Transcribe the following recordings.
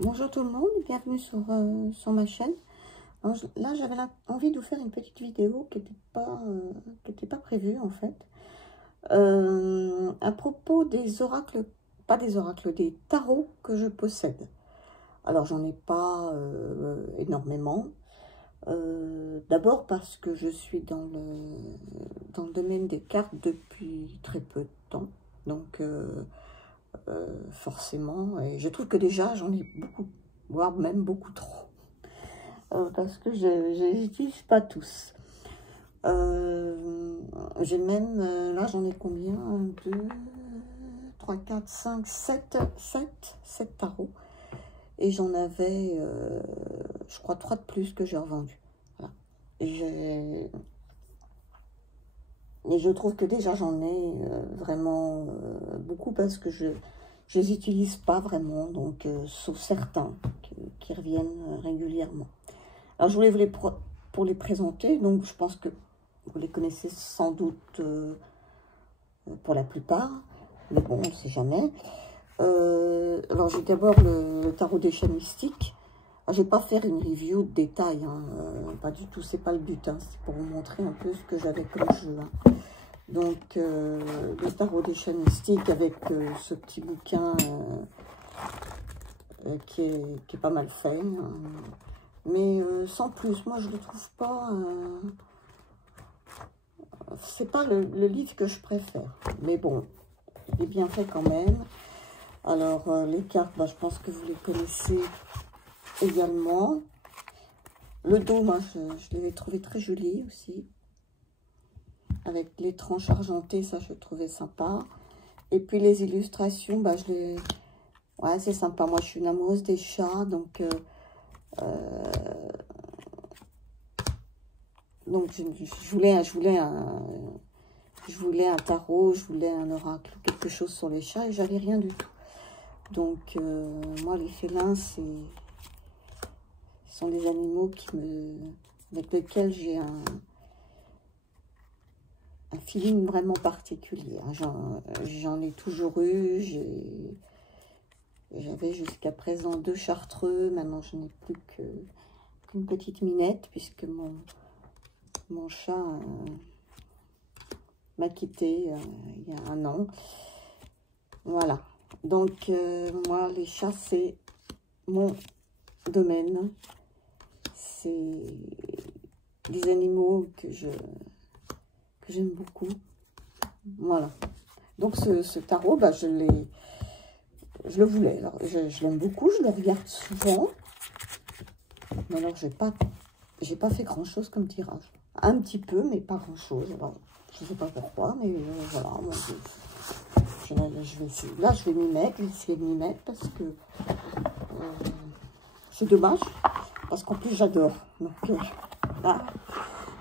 Bonjour tout le monde, bienvenue sur ma chaîne. Alors, là, j'avais envie de vous faire une petite vidéo qui n'était pas prévue en fait. À propos des oracles, pas des oracles, des tarots que je possède. Alors, j'en ai pas énormément. D'abord parce que je suis dans le domaine des cartes depuis très peu de temps. Donc, forcément, et je trouve que déjà j'en ai beaucoup, voire même beaucoup trop, parce que je les utilise pas tous. J'ai même, là j'en ai combien? 1, 2, 3, 4, 5, 7 tarots. Et j'en avais, je crois, 3 de plus que j'ai revendu. Voilà. Et je trouve que déjà j'en ai vraiment beaucoup parce que je les utilise pas vraiment, donc sauf certains qui reviennent régulièrement. Alors je voulais pour les présenter, donc je pense que vous les connaissez sans doute pour la plupart, mais bon, on ne sait jamais. Alors j'ai d'abord le tarot des chats mystiques. Je ne vais pas faire une review de détail, hein, pas du tout, c'est pas le but, hein, c'est pour vous montrer un peu ce que j'avais comme jeu. Hein. Donc, le tarot des chats mystiques avec ce petit bouquin qui est pas mal fait. Hein. Mais sans plus, moi je ne le trouve pas... c'est pas le livre que je préfère. Mais bon, il est bien fait quand même. Alors, les cartes, bah, je pense que vous les connaissez également. Le dos, moi, je l'avais trouvé très joli aussi. Avec les tranches argentées, ça, je trouvais sympa. Et puis, les illustrations, bah, ouais, c'est sympa. Moi, je suis une amoureuse des chats, donc je voulais un tarot, je voulais un oracle, quelque chose sur les chats, et j'avais rien du tout. Donc, moi, les félins, ce sont des animaux avec lesquels j'ai un feeling vraiment particulier. J'en ai toujours eu. J'avais jusqu'à présent 2 chartreux. Maintenant, je n'ai plus qu'une petite minette, puisque mon chat m'a quitté il y a 1 an. Voilà. Donc, moi, les chats, c'est mon domaine. C'est des animaux que j'aime beaucoup. Voilà. Donc, ce tarot, bah, je le voulais. Alors, je l'aime beaucoup, je le regarde souvent. Mais alors, j'ai pas fait grand-chose comme tirage. Un petit peu, mais pas grand-chose. Alors, je ne sais pas pourquoi, mais voilà. Bon, je vais essayer. Là, je vais m'y mettre. Je vais essayer de m'y mettre parce que c'est dommage. Parce qu'en plus, j'adore. Donc, voilà.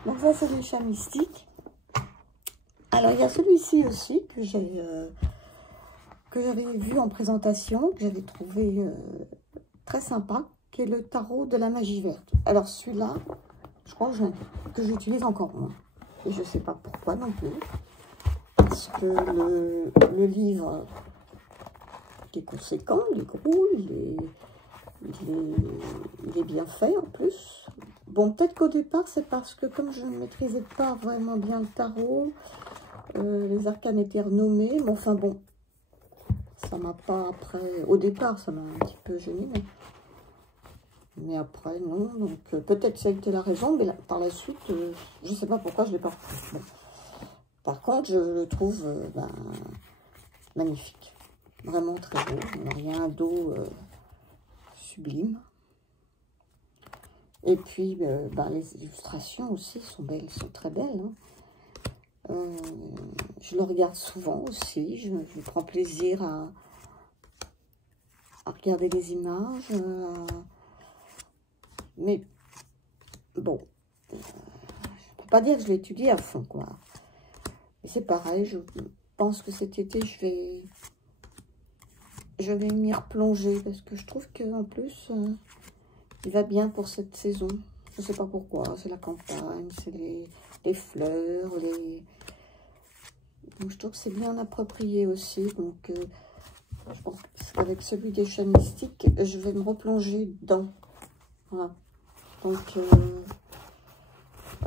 Donc, ça, c'est les chats mystiques. Alors, il y a celui-ci aussi que j'avais vu en présentation, que j'avais trouvé très sympa, qui est le tarot de la magie verte. Alors, celui-là, je crois que j'utilise encore moins. Et je ne sais pas pourquoi non plus. Parce que le livre qui est conséquent, il est gros, il est bien fait en plus. Bon, peut-être qu'au départ, c'est parce que comme je ne maîtrisais pas vraiment bien le tarot, les arcanes étaient renommés, mais enfin bon, ça m'a pas après, au départ ça m'a un petit peu gêné, mais après non, donc peut-être ça a été la raison, mais là, par la suite, je sais pas pourquoi je l'ai pas repris. Bon. Par contre, je le trouve magnifique, vraiment très beau. Alors, il y a un dos sublime. Et puis, les illustrations aussi sont belles, sont très belles. Hein. Je le regarde souvent aussi. Je prends plaisir à regarder les images. Mais bon, je ne peux pas dire que je l'ai étudié à fond, quoi. Et c'est pareil, je pense que cet été, je vais m'y replonger parce que je trouve qu'en plus... il va bien pour cette saison. Je ne sais pas pourquoi. C'est la campagne, c'est les fleurs. Donc, je trouve que c'est bien approprié aussi. Donc, Je pense qu'avec celui des chats mystiques, je vais me replonger dedans. Voilà. Donc,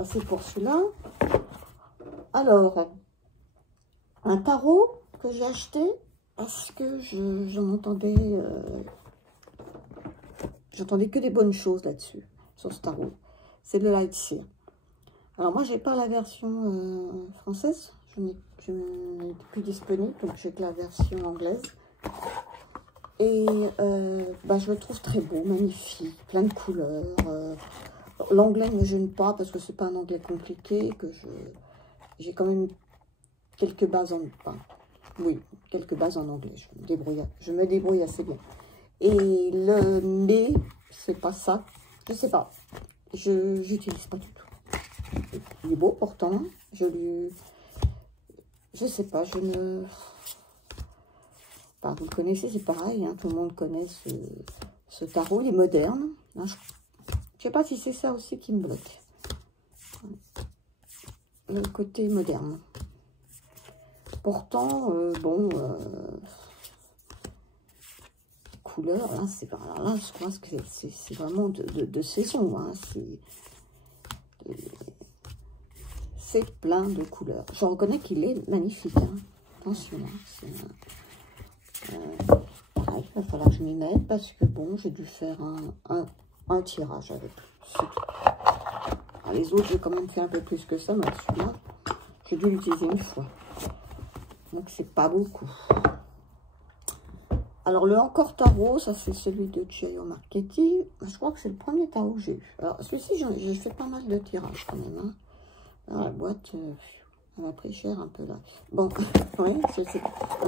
c'est pour celui-là. Alors, un tarot que j'ai acheté parce que j'entendais que des bonnes choses là-dessus, sur ce tarot. C'est le Lightseer. Alors moi, j'ai pas la version française, je n'ai plus disponible, donc j'ai que la version anglaise. Et je le trouve très beau, magnifique, plein de couleurs. L'anglais ne me gêne pas parce que c'est pas un anglais compliqué, que j'ai quand même quelques bases quelques bases en anglais. Je me débrouille assez bien. Et le nez, c'est pas ça, je sais pas, j'utilise pas du tout. Il est beau pourtant, je sais pas, vous le connaissez, c'est pareil, hein, tout le monde connaît ce tarot, il est moderne. Hein, je sais pas si c'est ça aussi qui me bloque. Le côté moderne. Pourtant, couleur, là, je crois que c'est vraiment de saison. Hein, c'est plein de couleurs. Je reconnais qu'il est magnifique. Hein. Attention, hein, il va falloir que je m'y mette parce que bon, j'ai dû faire un tirage avec. Les autres, j'ai quand même fait un peu plus que ça, mais celui-là, j'ai dû l'utiliser une fois. Donc, c'est pas beaucoup. Alors, le Encore Tarot, ça c'est celui de Chio Marchetti. Je crois que c'est le premier tarot que j'ai eu. Alors, celui-ci, j'ai fait pas mal de tirages quand même. Hein. Alors, la boîte, elle m'a pris cher un peu là. Bon, oui,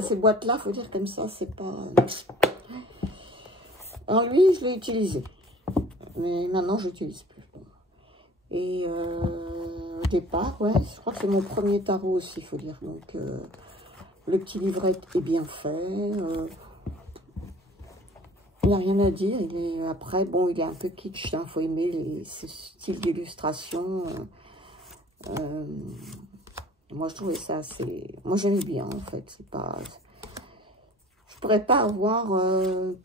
ces boîtes-là, faut dire comme ça, c'est pas... Alors, lui, je l'ai utilisé. Mais maintenant, je l'utilise plus. Et au départ, ouais, je crois que c'est mon premier tarot aussi, il faut dire. Donc, le petit livret est bien fait. Il n'y a rien à dire. Après, bon, il est un peu kitsch. Il faut aimer ce style d'illustration. Moi, je trouvais ça assez... Moi, j'aimais bien, en fait. C'est pas... Je pourrais pas avoir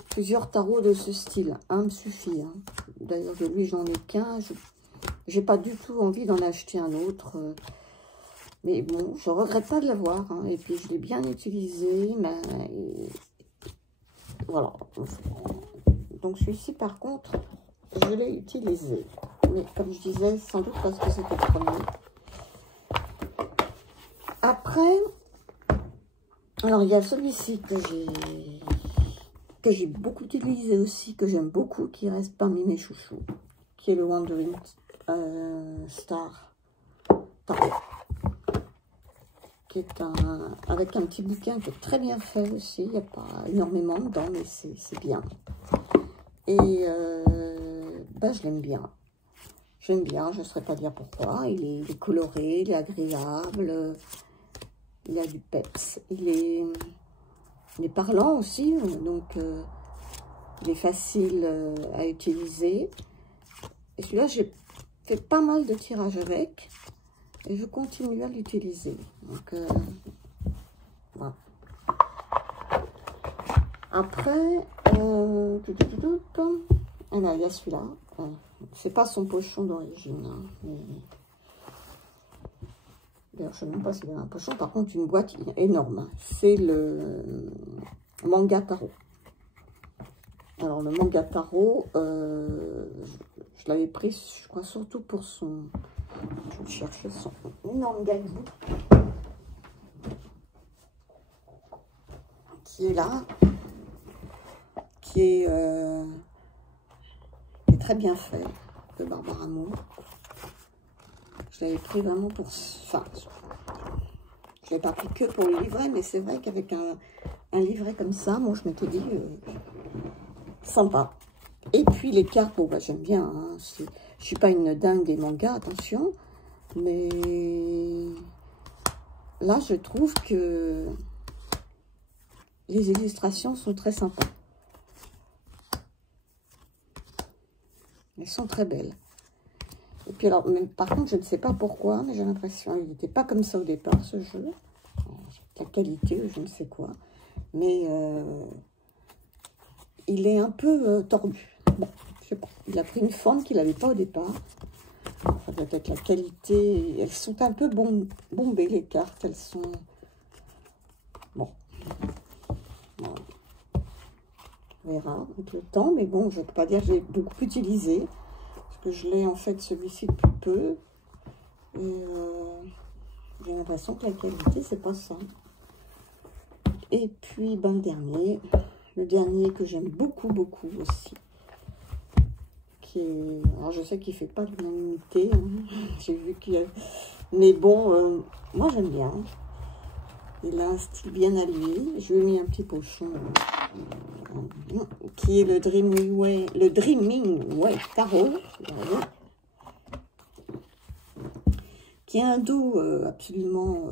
plusieurs tarots de ce style. Un me suffit. Hein. D'ailleurs, de lui, j'en ai qu'un. J'ai pas du tout envie d'en acheter un autre. Mais bon, je regrette pas de l'avoir. Hein. Et puis, je l'ai bien utilisé. Mais... Voilà. Donc, celui-ci, par contre, je l'ai utilisé. Mais comme je disais, sans doute parce que c'était le premier. Après, alors il y a celui-ci que j'ai beaucoup utilisé aussi, que j'aime beaucoup, qui reste parmi mes chouchous, qui est le Wandering Star Tarot, qui est avec un petit bouquin qui est très bien fait aussi. Il n'y a pas énormément dedans, mais c'est bien. Et je l'aime bien. J'aime bien, je ne saurais pas dire pourquoi. Il est coloré, il est agréable. Il a du peps, il est parlant aussi, donc il est facile à utiliser. Et celui-là, j'ai fait pas mal de tirages avec, et je continue à l'utiliser. Donc, voilà. Après, alors, il y a celui-là. C'est pas son pochon d'origine, hein, mais... D'ailleurs, je ne sais même pas s'il y a un pochon. Par contre, une boîte énorme. C'est le manga tarot. Alors, le manga tarot, je l'avais pris, je crois, surtout pour son... Je vais chercher son énorme guidebook. Qui est là. Qui est très bien fait, de Barbara Moore. Je l'avais pris vraiment pour... Enfin, je ne l'ai pas pris que pour le livret, mais c'est vrai qu'avec un livret comme ça, moi, je m'étais dit, sympa. Et puis, les cartes, bon, j'aime bien. Hein, je ne suis pas une dingue des mangas, attention. Mais là, je trouve que les illustrations sont très sympas. Elles sont très belles. Et puis alors, même, par contre, je ne sais pas pourquoi, mais j'ai l'impression qu'il n'était pas comme ça au départ, ce jeu. La qualité, je ne sais quoi. Mais il est un peu tordu. Bon, je sais pas. Il a pris une forme qu'il n'avait pas au départ. Ça doit être la qualité. Elles sont un peu bombées, les cartes. Elles sont... Bon. Voilà. On verra avec le temps. Mais bon, je ne peux pas dire que j'ai beaucoup utilisé. Parce que je l'ai en fait celui-ci depuis peu. Et j'ai l'impression que la qualité, c'est pas ça. Et puis, ben, le dernier que j'aime beaucoup, beaucoup aussi. Alors je sais qu'il ne fait pas de l'unanimité, hein. J'ai vu qu'il y a... Mais bon, moi j'aime bien. Il a un style bien à lui. Je lui ai mis un petit pochon qui est le Dreaming Way Tarot. Qui a un dos absolument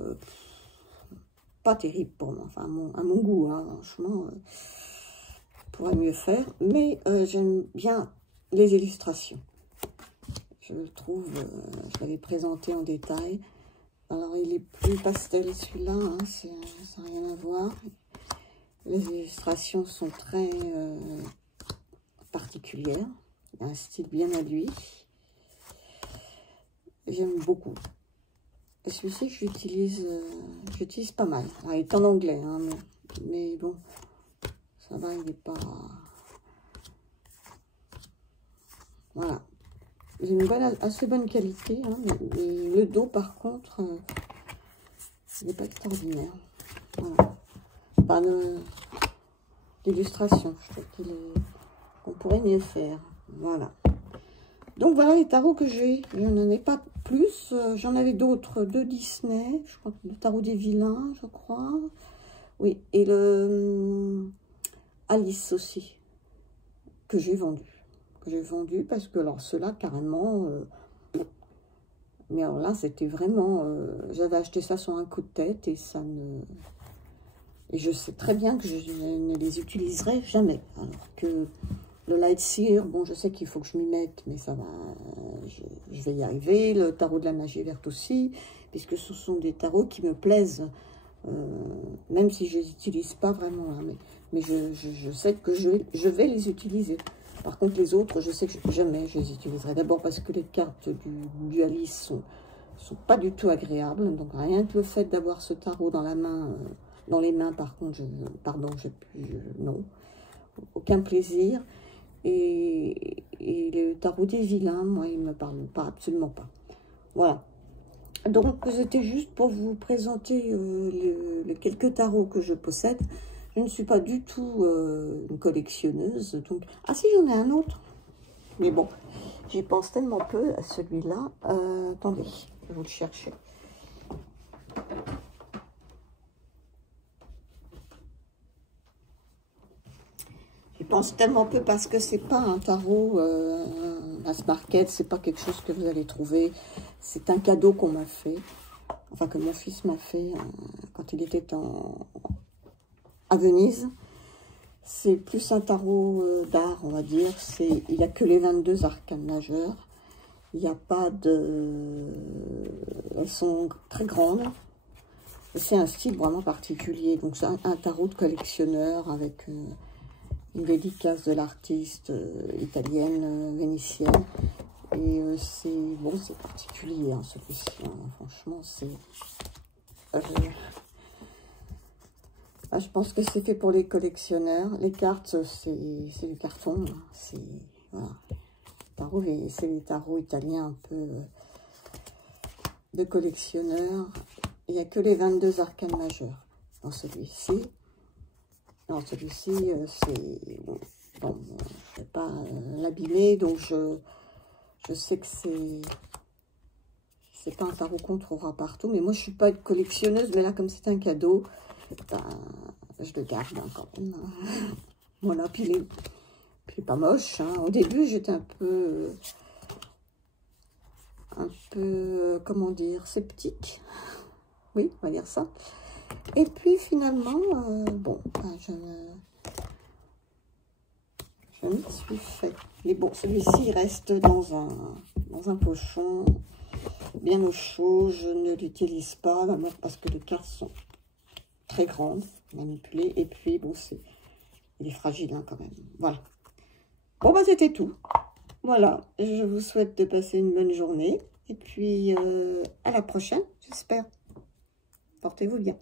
pas terrible pour moi. Enfin, à mon goût, hein, franchement, on pourrait mieux faire. Mais j'aime bien les illustrations. Je le trouve, je l'avais présenté en détail. Alors, il est plus pastel celui-là, hein, ça n'a rien à voir. Les illustrations sont très particulières. Il a un style bien à lui. J'aime beaucoup. Et celui-ci, j'utilise pas mal. Alors, il est en anglais, hein, mais bon, ça va, il n'est pas... Voilà. J'ai une assez bonne qualité, hein, mais le dos, par contre, il n'est pas extraordinaire. Voilà. Pas d'illustration. Je trouve qu'on pourrait mieux faire. Voilà. Donc, voilà les tarots que j'ai. Je n'en ai pas plus. J'en avais d'autres de Disney. Je crois que le tarot des vilains, je crois. Oui, et le Alice aussi, que j'ai vendu. J'ai vendu parce que alors ceux-là carrément mais alors là c'était vraiment j'avais acheté ça sur un coup de tête et ça ne et je sais très bien que je ne les utiliserai jamais, alors que le Light Seer, bon je sais qu'il faut que je m'y mette, mais ça va, je vais y arriver. Le tarot de la magie verte aussi, puisque ce sont des tarots qui me plaisent, même si je les utilise pas vraiment, hein, mais je sais que je vais les utiliser. Par contre, les autres, je sais que jamais je les utiliserai. D'abord parce que les cartes du Alice sont pas du tout agréables. Donc, rien que le fait d'avoir ce tarot dans la main, dans les mains, par contre, non, aucun plaisir. Et le tarot des vilains, moi, il me parle pas, absolument pas. Voilà. Donc, c'était juste pour vous présenter les quelques tarots que je possède. Je ne suis pas du tout une collectionneuse. Donc... Ah si, j'en ai un autre. Mais bon, j'y pense tellement peu à celui-là. Attendez, je vais vous le chercher. J'y pense tellement peu parce que c'est pas un tarot mass market. C'est pas quelque chose que vous allez trouver. C'est un cadeau qu'on m'a fait. Enfin, que mon fils m'a fait quand il était à Venise. C'est plus un tarot d'art, on va dire. Il n'y a que les 22 arcanes majeures. Il n'y a pas de... Elles sont très grandes. C'est un style vraiment particulier. Donc, c'est un tarot de collectionneur avec une dédicace de l'artiste italienne, vénitienne. Et c'est bon, c'est particulier, hein, celui-ci. Hein. Franchement, c'est... je pense que c'est fait pour les collectionneurs. Les cartes, c'est du carton. C'est voilà. C'est les tarots italiens un peu de collectionneurs. Il n'y a que les 22 arcanes majeures dans celui-ci. Dans celui-ci, c'est... Bon, je ne vais pas l'abîmer, donc je sais que c'est pas un tarot qu'on trouvera partout. Mais moi, je ne suis pas une collectionneuse, mais là, comme c'est un cadeau... Ben, je le garde quand même. Voilà, puis il est pas moche. Hein. Au début, j'étais un peu, comment dire, sceptique. Oui, on va dire ça. Et puis finalement, bon, ben, je m'y suis fait. Mais bon, celui-ci, il reste dans un pochon, bien au chaud. Je ne l'utilise pas, d'abord parce que les cartes sont très grande, manipulée. Et puis, bon, il est fragile hein, quand même. Voilà. Bon, bah, c'était tout. Voilà. Je vous souhaite de passer une bonne journée. Et puis, à la prochaine, j'espère. Portez-vous bien.